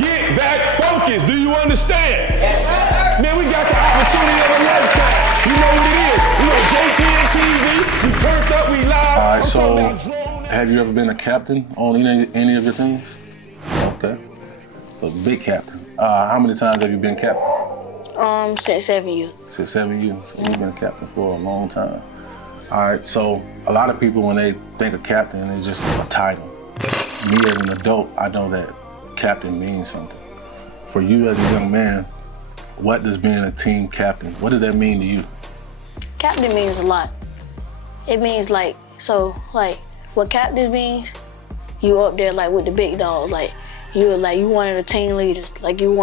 get back focused. Do you understand? Yes, sir. Man, we got the opportunity of a lifetime. You know what it is. We on JPN TV. We turned up, we live. All right, so have you ever been a captain on any of your teams? Okay. So big captain. How many times have you been captain? Since 7 years. Since 7 years. So you've been a captain for a long time. All right, so a lot of people, when they think of captain, it's just a title. Me as an adult, I know that captain means something. For you as a young man, what does being a team captain, what does that mean to you? Captain means a lot. It means like what captain means, you up there like with the big dogs, like you one of the team leaders, like you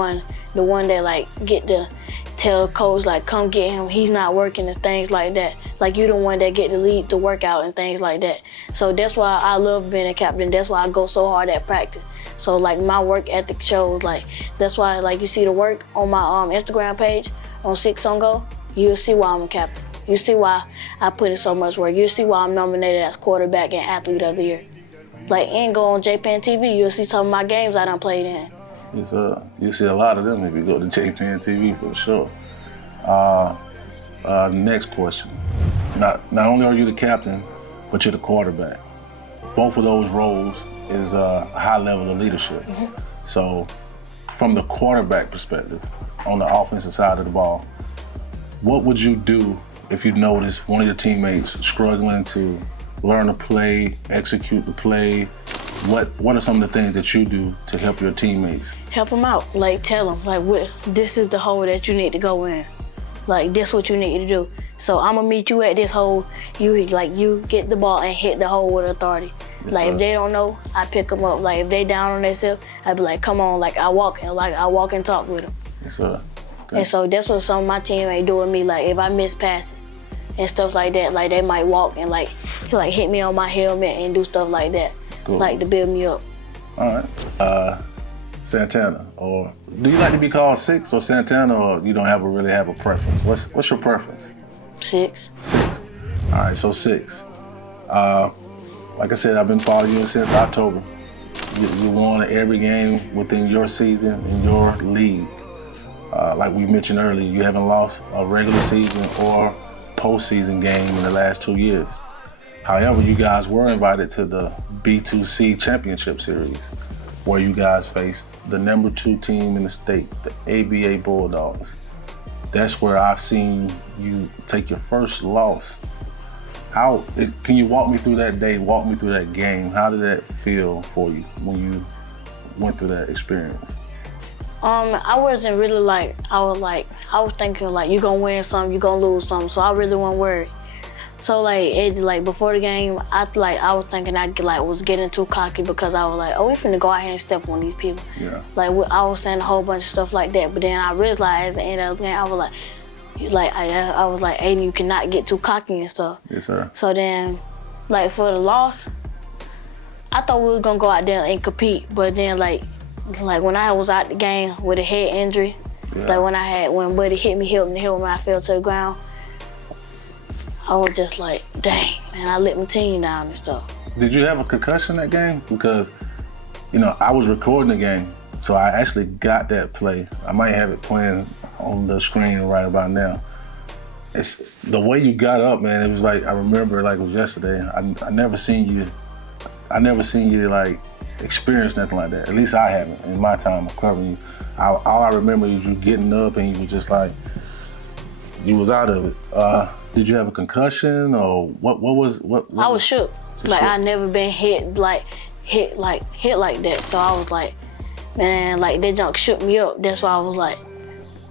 the one that like get to tell coach like come get him, he's not working and things like that. Like you the one that get to lead the workout and things like that. So that's why I love being a captain. That's why I go so hard at practice. So like my work ethic shows, like that's why like you see the work on my Instagram page on 6 on Go, you'll see why I'm a captain. You see why I put in so much work. You see why I'm nominated as quarterback and athlete of the year. Like and go on JPN TV, you'll see some of my games I done played in. Yes, you see a lot of them if you go to JPN TV for sure. Next question. Not only are you the captain, but you're the quarterback. Both of those roles is a high level of leadership. Mm-hmm. So from the quarterback perspective, on the offensive side of the ball, what would you do if you notice one of your teammates struggling to learn to play, execute the play? What are some of the things that you do to help your teammates? Help them out, like tell them, like this is the hole that you need to go in. Like this what you need to do. So I'm gonna meet you at this hole. You get the ball and hit the hole with authority. Yes, like sir. If they don't know, I pick them up. Like if they down on themselves, I be like, come on. Like I walk and talk with them. Yes, sir. Okay. And so that's what some of my teammates do with me. Like if I miss passing and stuff like that, like they might walk and like hit me on my helmet and do stuff like that, cool. Like to build me up. All right. Santana, or do you like to be called Six or Santana, or you don't really have a preference? What's your preference? Six. Six. All right, so Six. Like I said, I've been following you since October. You won every game within your season in your league. Like we mentioned earlier, you haven't lost a regular season or postseason game in the last 2 years. However, you guys were invited to the B2C Championship Series, where you guys faced the number 2 team in the state, the ABA Bulldogs. That's where I've seen you take your first loss. Can you walk me through that day, walk me through that game? How did that feel for you when you went through that experience? I wasn't really I was thinking like, you're gonna win something, you're gonna lose something, so I really wasn't worried. So before the game, I was thinking I was getting too cocky because I was like, oh, we finna go out here and step on these people. Yeah. I was saying a whole bunch of stuff like that, but then I realized at the end of the game, I was like, Ayden, you cannot get too cocky and stuff. Yes, sir. So then, for the loss, I thought we was gonna go out there and compete, but then when I was out the game with a head injury, yeah. When Buddy hit me when I fell to the ground, I was just like, dang, man, I let my team down and stuff. Did you have a concussion that game? Because, I was recording the game, so I actually got that play. I might have it playing on the screen right about now. It's the way you got up, man. It was like, I remember it like it was yesterday. I never seen you experience nothing like that. At least I haven't in my time of covering you. All I remember is you getting up and you were just like, you was out of it. Did you have a concussion or what I was shook. I never been hit like that. So I was like, man, that junk shook me up. That's why I was like,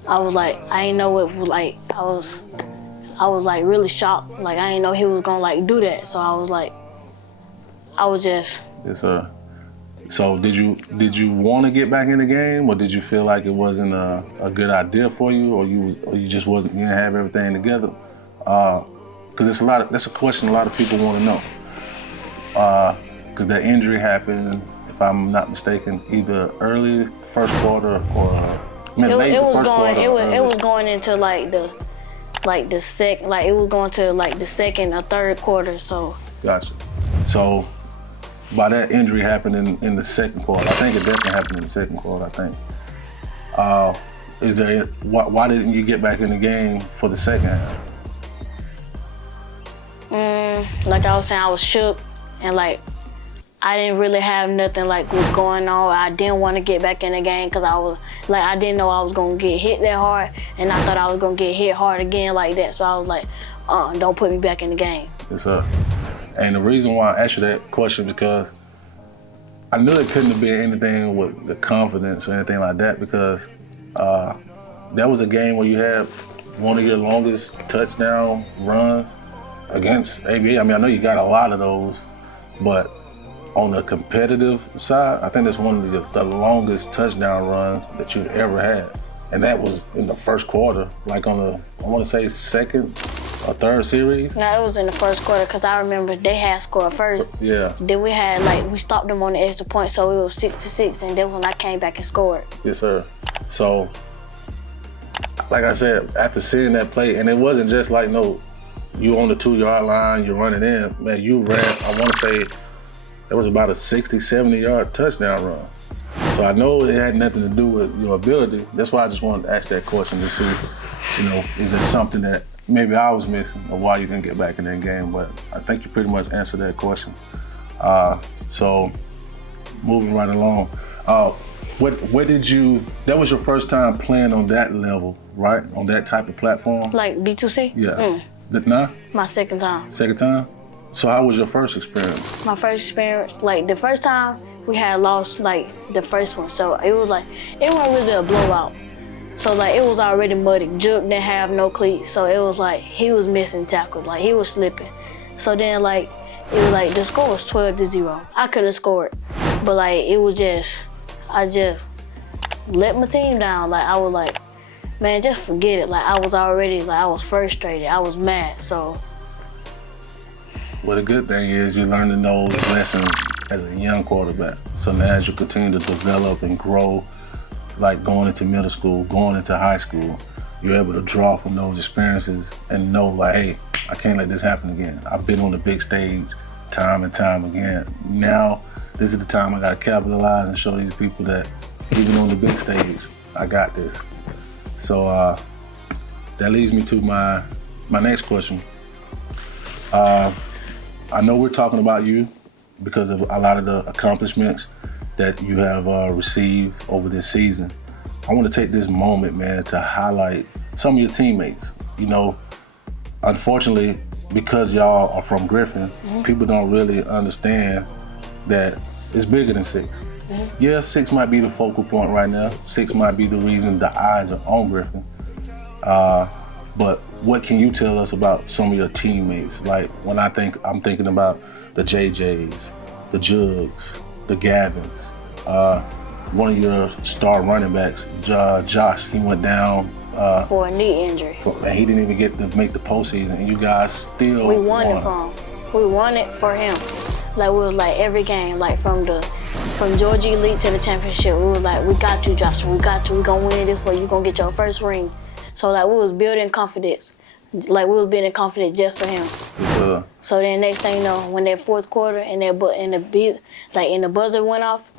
I didn't know what I was really shocked. I didn't know he was gonna do that. So I was just. Yes, sir. So did you want to get back in the game, or did you feel like it wasn't a good idea for you, or you just wasn't gonna have everything together? Because that's a question a lot of people want to know. Because that injury happened, if I'm not mistaken, either early first quarter or late the first quarter. It was going into the second, it was going to the second or third quarter. So. Gotcha. So by that injury happened in the second quarter. I think it definitely happened in the second quarter, I think. Why didn't you get back in the game for the second half? Like I was saying, I was shook, and like I didn't really have nothing like was going on. I didn't want to get back in the game because I didn't know I was gonna get hit that hard, and I thought I was gonna get hit hard again like that. So I was like, don't put me back in the game. Yes, sir. And the reason why I asked you that question because I knew it couldn't have been anything with the confidence or anything like that because that was a game where you had one of your longest touchdown runs against ABA. I mean, I know you got a lot of those, but on the competitive side, I think that's one of the longest touchdown runs that you've ever had. And that was in the first quarter, like on the, I want to say second or third series. No, it was in the first quarter because I remember they had scored first. Yeah. Then we stopped them on the extra point, so it was 6-6, and then when I came back and scored. Yes, sir. So, like I said, after seeing that play, and it wasn't just like, no, you on the 2-yard line, you're running in. Man, you ran, I want to say, it was about a 60, 70-yard touchdown run. So I know it had nothing to do with your ability. That's why I just wanted to ask that question to see, is there something that maybe I was missing or why you didn't get back in that game? But I think you pretty much answered that question. So moving right along, where did you, that was your first time playing on that level, right? On that type of platform? Like B2C? Yeah. Nah? My second time. Second time? So how was your first experience? My first experience, like the first time we had lost like the first one. So it was like, it wasn't really a blowout. So like it was already muddy. Juke didn't have no cleats. So it was like, he was missing tackles, like he was slipping. So then like, it was like the score was 12-0. I could have scored, but like it was just, I just let my team down. Like I was like, man, just forget it. Like I was already, like I was frustrated, I was mad, so. Well, the good thing is you're learning those lessons as a young quarterback. So now as you continue to develop and grow, like going into middle school, going into high school, you're able to draw from those experiences and know like, hey, I can't let this happen again. I've been on the big stage time and time again. Now, this is the time I gotta capitalize and show these people that even on the big stage, I got this. So that leads me to my next question. I know we're talking about you because of a lot of the accomplishments that you have received over this season. I want to take this moment, man, to highlight some of your teammates. Unfortunately, because y'all are from Griffin, people don't really understand that it's bigger than 6. Yeah, 6 might be the focal point right now. 6 might be the reason the eyes are on Griffin. But what can you tell us about some of your teammates? Like when I'm thinking about the JJs, the Jugs, the Gavins, one of your star running backs, Josh, he went down for a knee injury. And he didn't even get to make the postseason, and you guys still We won it for him. We won it for him. Like we was like every game, like from Georgia Elite to the championship, we was like, we got you, Josh, we got you, we gonna win this for you, gonna get your first ring. So like we was building confidence. Like we was building confidence just for him. So then next thing you know, when that fourth quarter and the buzzer went off,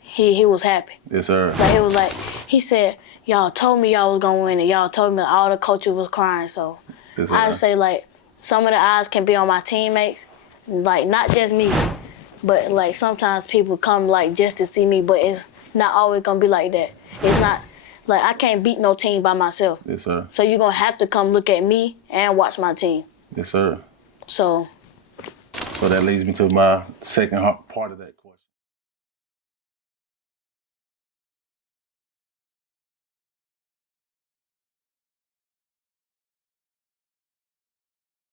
he was happy. Yes, sir. Like it was like, he said, y'all told me y'all was gonna win it. Y'all told me all the coaches was crying. So yes, I'd say like some of the eyes can be on my teammates, like not just me, but like sometimes people come like just to see me, but it's not always gonna be like that. It's not, like I can't beat no team by myself. Yes, sir. So you're gonna have to come look at me and watch my team. Yes, sir. So that leads me to my second part of that question.